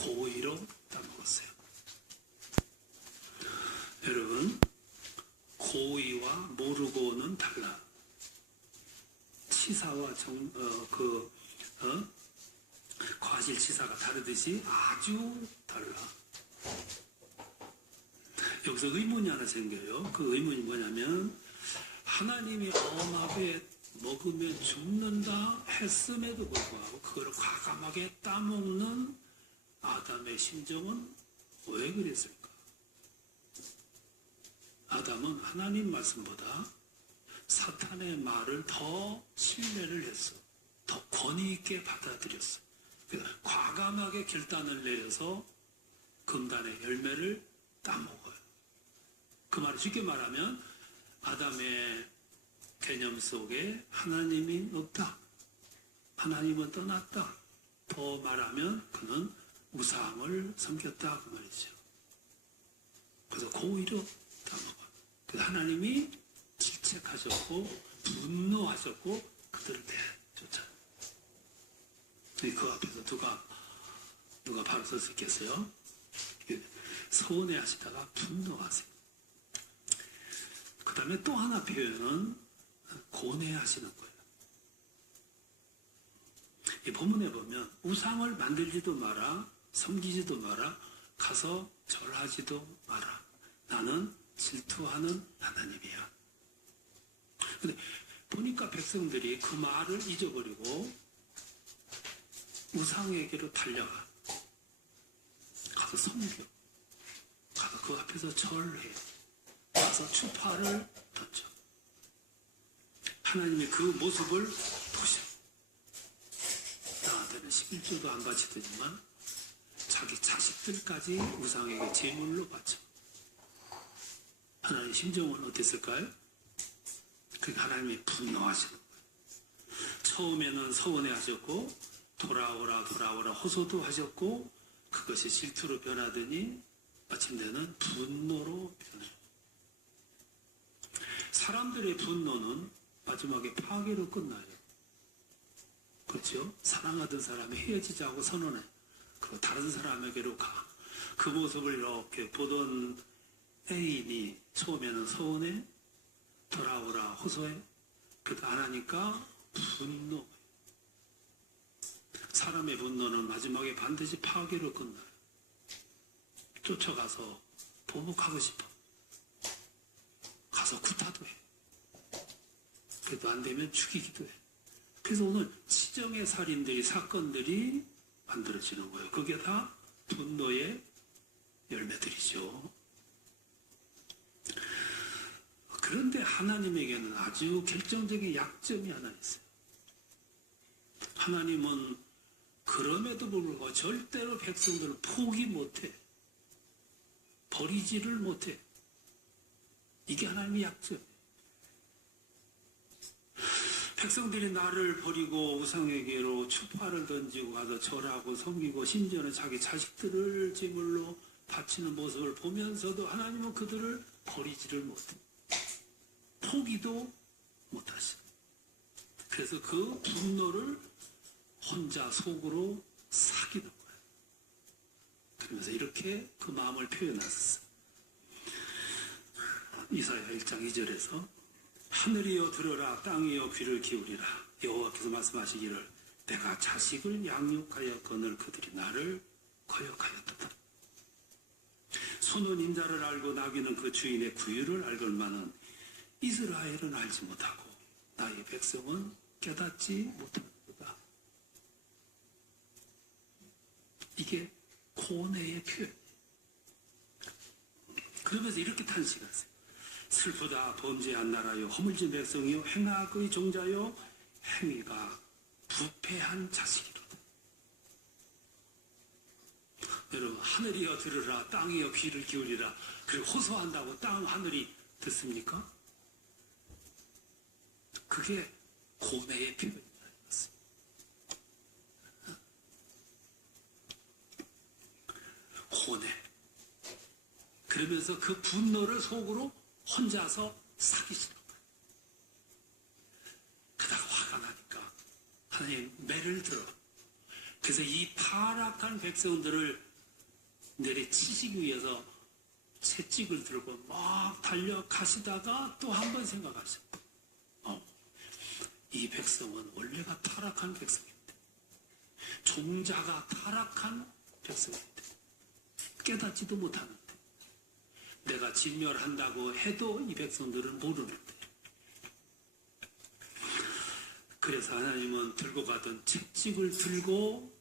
고의로 따먹었어요. 여러분, 고의와 모르고는 달라. 치사와 과실치사가 다르듯이 아주 달라. 여기서 의문이 하나 생겨요. 그 의문이 뭐냐면, 하나님이 엄하게 먹으면 죽는다 했음에도 불구하고 그걸 과감하게 따먹는 아담의 심정은 왜 그랬을까? 아담은 하나님 말씀보다 사탄의 말을 더 신뢰를 했어. 더 권위 있게 받아들였어. 그래서 과감하게 결단을 내려서 금단의 열매를 따먹어요. 그 말을 쉽게 말하면 아담의 개념 속에 하나님이 없다. 하나님은 떠났다. 더 말하면 그는 우상을 섬겼다. 그 말이죠. 그래서 고의로 따먹어요. 그래서 하나님이 질책하셨고 분노하셨고 그들을 내쫓아요. 그 앞에서 누가 바로 설 수 있겠어요? 서운해하시다가 분노하세요. 그 다음에 또 하나 표현은 고뇌하시는 거예요. 이 본문에 보면 우상을 만들지도 마라, 섬기지도 마라, 가서 절하지도 마라. 나는 질투하는 하나님이야. 근데 보니까 백성들이 그 말을 잊어버리고 우상에게로 달려가. 가서 섬겨. 가서 그 앞에서 절해. 가서 추파를 던져. 하나님의 그 모습을 보셔. 나한테는 11조도 안 바치더니만 자기 자식들까지 우상에게 제물로 바쳐. 하나님의 심정은 어땠을까요? 그러니까 하나님이 분노하시는 거예요. 처음에는 서운해 하셨고 돌아오라 호소도 하셨고 그것이 질투로 변하더니 마침내는 분노로 변해요. 사람들의 분노는 마지막에 파괴로 끝나요. 그렇죠? 사랑하던 사람이 헤어지자고 선언해. 그리고 다른 사람에게로 가. 그 모습을 이렇게 보던 애인이 처음에는 서운해, 돌아오라 호소해. 그래도 안 하니까 분노. 사람의 분노는 마지막에 반드시 파괴로 끝나요. 쫓아가서 보복하고 싶어. 가서 구타도 해. 그래도 안 되면 죽이기도 해. 그래서 오늘 치정의 살인들이, 사건들이 만들어지는 거예요. 그게 다 분노의 열매들이죠. 그런데 하나님에게는 아주 결정적인 약점이 하나 있어요. 하나님은 그럼에도 불구하고 절대로 백성들을 포기 못해. 버리지를 못해. 이게 하나님의 약점. 백성들이 나를 버리고 우상에게로 추파를 던지고 가서 절하고 섬기고 심지어는 자기 자식들을 제물로 바치는 모습을 보면서도 하나님은 그들을 버리지를 못해. 포기도 못하시. 그래서 그 분노를 혼자 속으로 사기는 거예요. 그러면서 이렇게 그 마음을 표현하셨어요. 이사야 1장 2절에서 하늘이여 들으라 땅이여 귀를 기울이라 여호와께서 말씀하시기를 내가 자식을 양육하였거늘 그들이 나를 거역하였도다. 소는 인자를 알고 나귀는 그 주인의 구유를 알걸만은 이스라엘은 알지 못하고 나의 백성은 깨닫지 못하는도다. 이게 고뇌의 표현. 그러면서 이렇게 탄식하세요. 슬프다 범죄한 나라요 허물진 백성이요 행악의 종자요 행위가 부패한 자식이로다. 여러분 하늘이여 들으라 땅이여 귀를 기울이라 그리고 호소한다고 땅 하늘이 듣습니까? 그게 고뇌의 표현이다. 고뇌. 그러면서 그 분노를 속으로 혼자서 사기시는 거예요. 그러다가 화가 나니까 하나님 매를 들어. 그래서 이 타락한 백성들을 내리치시기 위해서 채찍을 들고 막 달려가시다가 또 한 번 생각하셨어요. 이 백성은 원래가 타락한 백성인데, 종자가 타락한 백성인데, 깨닫지도 못하는데, 내가 진멸한다고 해도 이 백성들은 모르는데, 그래서 하나님은 들고 가던 채찍을 들고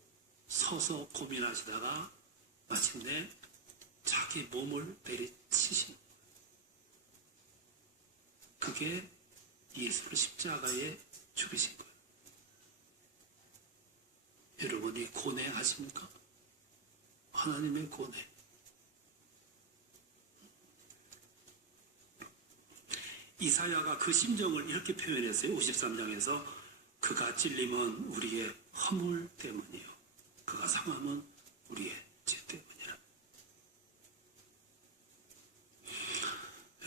서서 고민하시다가 마침내 자기 몸을 내리치신 거예요. 그게 예수를 십자가에 죽이신 거예요. 여러분이 고뇌하십니까? 하나님의 고뇌. 이사야가 그 심정을 이렇게 표현했어요. 53장에서 그가 찔림은 우리의 허물 때문이요, 그가 상함은 우리의 죄 때문이라.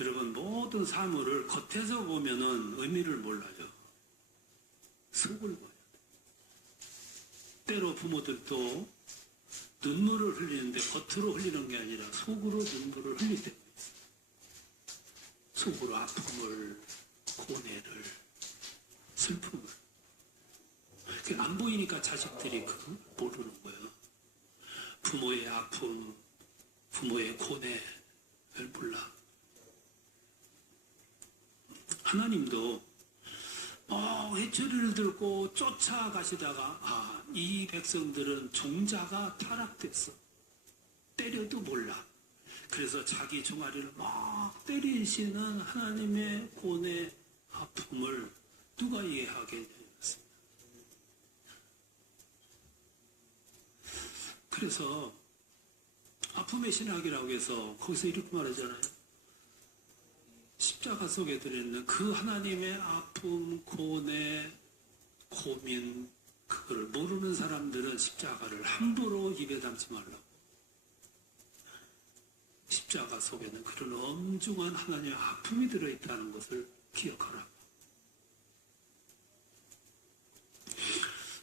여러분, 모든 사물을 겉에서 보면은 의미를 몰라요. 속을 봐요. 때로 부모들도 눈물을 흘리는데 겉으로 흘리는 게 아니라 속으로 눈물을 흘릴 때문에, 속으로 아픔을, 고뇌를, 슬픔을. 안 보이니까 자식들이 그걸 모르는 거예요. 부모의 아픔, 부모의 고뇌를 몰라. 하나님도 회초리를 들고 쫓아가시다가 이 백성들은 종자가 타락됐어. 때려도 몰라. 그래서 자기 종아리를 막 때리시는 하나님의 고뇌, 아픔을 누가 이해하겠냐. 그래서 아픔의 신학이라고 해서 거기서 이렇게 말하잖아요. 십자가 속에 들어있는 그 하나님의 아픔, 고뇌, 고민, 그거를 모르는 사람들은 십자가를 함부로 입에 담지 말라고. 십자가 속에는 그런 엄중한 하나님의 아픔이 들어있다는 것을 기억하라고.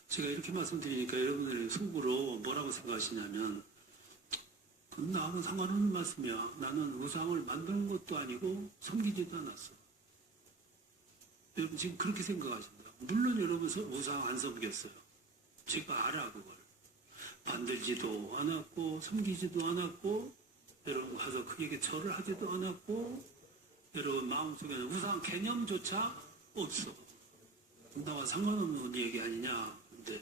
제가 이렇게 말씀드리니까 여러분들이 속으로 뭐라고 생각하시냐면, 나하고 상관없는 말씀이야. 나는 우상을 만드는 것도 아니고 섬기지도 않았어. 여러분 지금 그렇게 생각하십니다. 물론 여러분 우상 안 섬겼어요. 제가 알아 그걸. 만들지도 않았고 섬기지도 않았고, 여러분 가서 그에게 절을 하지도 않았고, 여러분 마음속에는 우상 개념조차 없어. 나와 상관없는 얘기 아니냐. 근데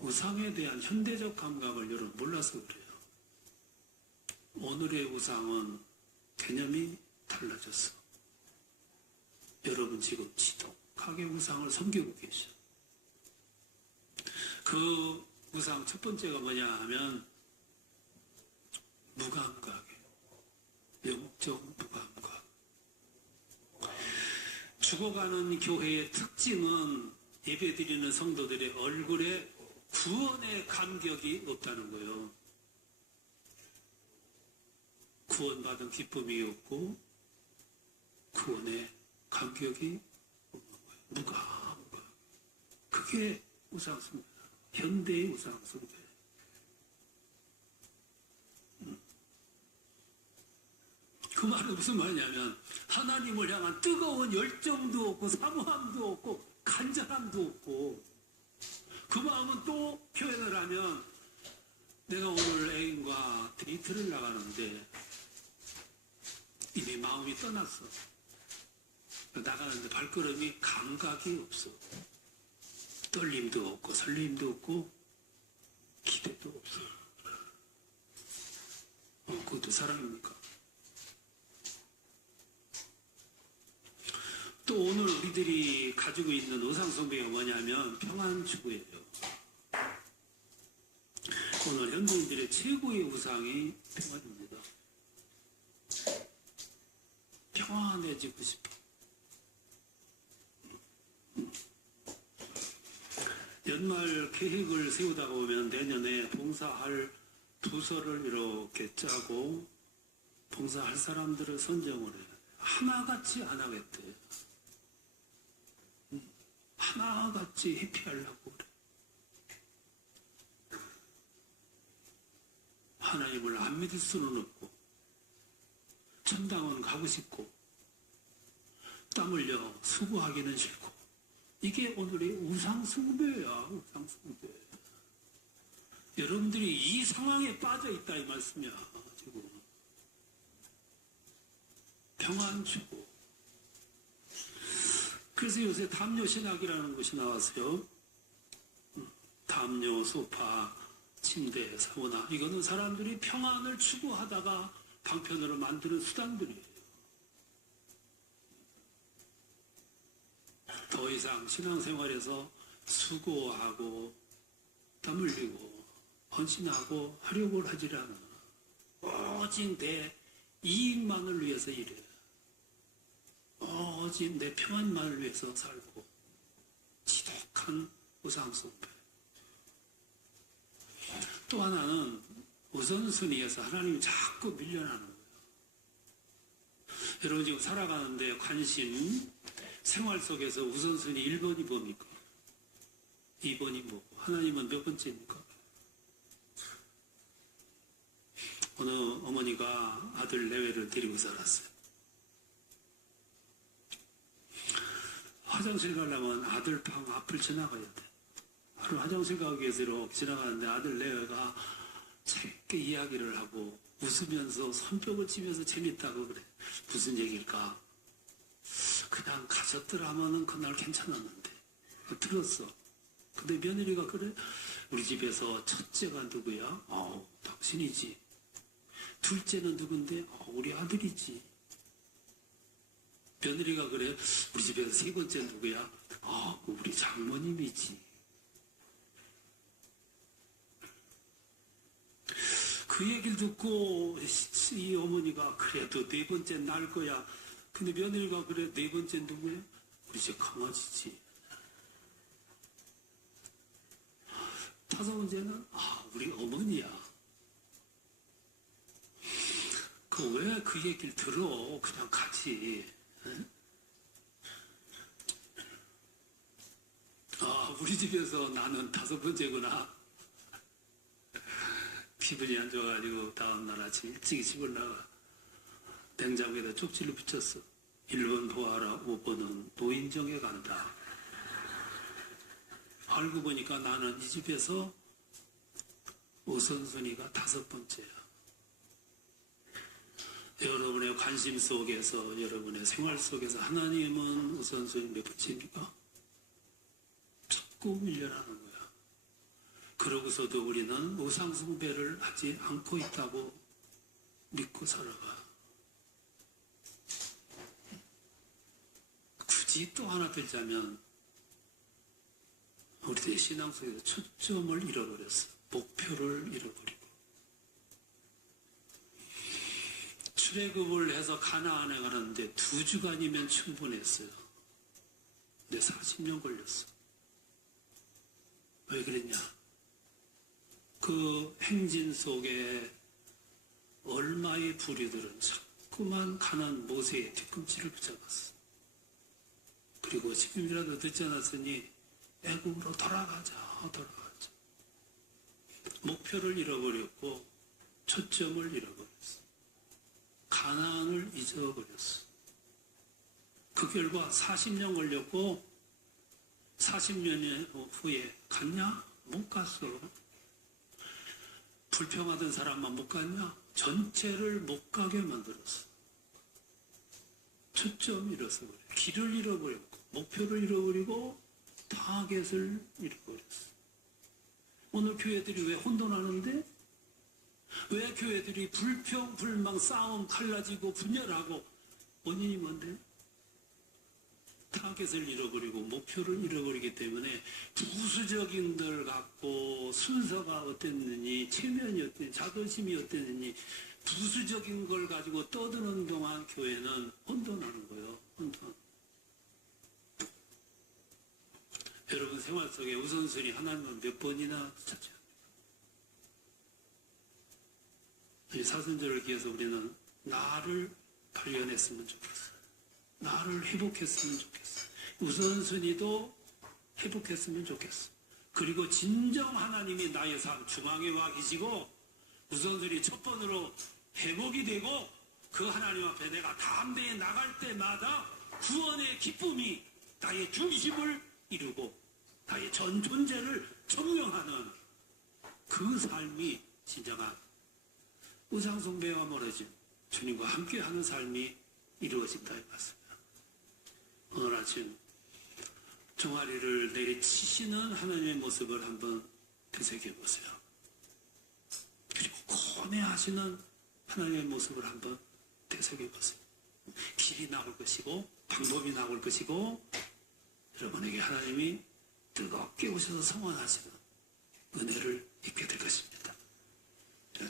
우상에 대한 현대적 감각을 여러분 몰라서 그래요. 오늘의 우상은 개념이 달라졌어. 여러분 지금 지독하게 우상을 섬기고 계셔. 그 우상 첫 번째가 뭐냐 하면 무감각이에요. 영적 무감각. 죽어가는 교회의 특징은 예배드리는 성도들의 얼굴에 구원의 감격이 없다는 거예요. 구원받은 기쁨이 없고 구원의 감격이 없는 거예요. 무감각. 그게 우상숭배다. 현대의 우상숭배. 그 말은 무슨 말이냐면 하나님을 향한 뜨거운 열정도 없고 사모함도 없고 간절함도 없고, 그 마음은 또 표현을 하면 내가 오늘 애인과 데이트를 나가는데 이미 마음이 떠났어. 나가는데 발걸음이 감각이 없어. 떨림도 없고 설림도 없고 기대도 없어. 그것도 사랑입니까? 또 오늘 우리들이 가지고 있는 우상숭배가 뭐냐면 평안추구예요. 오늘 현대인들의 최고의 우상이 평안입니다. 평안해지고 싶어. 연말 계획을 세우다가 보면 내년에 봉사할 부서를 이렇게 짜고 봉사할 사람들을 선정을 해요. 하나같이 안 하겠대요. 하나같이 회피하려고 그래. 하나님을 안 믿을 수는 없고 천당은 가고 싶고 땀 흘려 수고하기는 싫고 이게 오늘의 우상숭배야. 우상숭배. 여러분들이 이 상황에 빠져 있다 이 말씀이야. 지금 평안 주고. 그래서 요새 담요 신학이라는 것이 나왔어요. 담요, 소파, 침대, 사우나. 이거는 사람들이 평안을 추구하다가 방편으로 만드는 수단들이에요. 더 이상 신앙생활에서 수고하고 땀 흘리고 헌신하고 하려고 하지 않아. 오직 내 이익만을 위해서 일해. 오직 내 평안만을 위해서 살고. 지독한 우상숭배. 또 하나는 우선순위에서 하나님이 자꾸 밀려나는 거예요. 여러분 지금 살아가는데 관심, 생활 속에서 우선순위 1번이 뭡니까? 2번이 뭐고 하나님은 몇 번째입니까? 어느 어머니가 아들 내외를 데리고 살았어요. 화장실 가려면 아들 방 앞을 지나가야 돼. 하루 화장실 가기 위해서 이렇게 지나가는데 아들 내외가 짧게 이야기를 하고 웃으면서 손뼉을 치면서 재밌다고 그래. 무슨 얘기일까? 그냥 가셨더라면은 그날 괜찮았는데 들었어. 근데 며느리가 그래? 우리 집에서 첫째가 누구야? 당신이지. 둘째는 누군데? 우리 아들이지. 며느리가 그래? 우리 집에서 세 번째 누구야? 우리 장모님이지. 그 얘기를 듣고 이 어머니가 그래도 네 번째 날 거야. 근데 며느리가 그래? 네 번째 누구야? 우리 집 강아지지. 다섯 번째는 우리 어머니야. 왜 그 얘기를 들어? 그냥 가지. 응? 우리 집에서 나는 다섯 번째구나. 기분이 안 좋아가지고 다음날 아침 일찍 집을 나가. 냉장고에다 쪽지를 붙였어. 1번 보아라, 5번은 노인정에 간다. 알고 보니까 나는 이 집에서 우선순위가 다섯 번째야. 여러분의 관심 속에서, 여러분의 생활 속에서 하나님은 우선순위 몇 번째입니까? 자꾸 밀려나는 거야. 그러고서도 우리는 우상숭배를 하지 않고 있다고 믿고 살아가. 굳이 또 하나 들자면 우리들의 신앙 속에서 초점을 잃어버렸어. 목표를 잃어버리고. 출애굽을 해서 가나안에 가는데 2주간이면 충분했어요. 근데 40년 걸렸어. 왜 그랬냐? 그 행진 속에 얼마의 부류들은 자꾸만 가난 모세의 뒤꿈치를 붙잡았어. 그리고 지금이라도 듣지 않았으니 애국으로 돌아가자. 목표를 잃어버렸고 초점을 잃어버렸어. 가나안을 잊어버렸어. 그 결과 40년 걸렸고 40년 후에 갔냐? 못 갔어. 불평하던 사람만 못 갔냐? 전체를 못 가게 만들었어. 초점 잃어서 그래. 길을 잃어버렸고 목표를 잃어버리고 타겟을 잃어버렸어. 오늘 교회들이 왜 혼돈하는데? 왜 교회들이 불평, 불망, 싸움, 갈라지고 분열하고 원인이 뭔데? 타겟을 잃어버리고 목표를 잃어버리기 때문에 부수적인 들 갖고 순서가 어땠느니, 체면이 어땠느니, 자존심이 어땠느니 부수적인 걸 가지고 떠드는 동안 교회는 혼돈하는 거예요. 혼돈. 여러분 생활 속에 우선순위 하나님은 몇 번이나 찾죠? 이 사순절을 기해서 우리는 나를 발견했으면 좋겠어. 나를 회복했으면 좋겠어. 우선순위도 회복했으면 좋겠어. 그리고 진정 하나님이 나의 삶 중앙에 와 계시고 우선순위 첫 번으로 회복이 되고 그 하나님 앞에 내가 담대히 나갈 때마다 구원의 기쁨이 나의 중심을 이루고 나의 전 존재를 증명하는 그 삶이 진정한 우상숭배와 멀어진 주님과 함께하는 삶이 이루어진다 이 말씀입니다. 오늘 아침 종아리를 내리치시는 하나님의 모습을 한번 되새겨 보세요. 그리고 고뇌하시는 하나님의 모습을 한번 되새겨 보세요. 길이 나올 것이고 방법이 나올 것이고 여러분에게 하나님이 뜨겁게 오셔서 성원하시는 은혜를 입게 될 것입니다.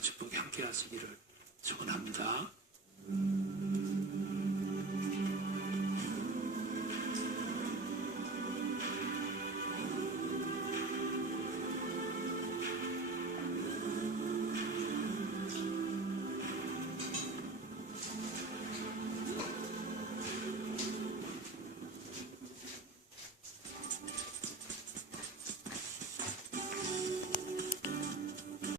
축복이 함께 하시기를 축원합니다.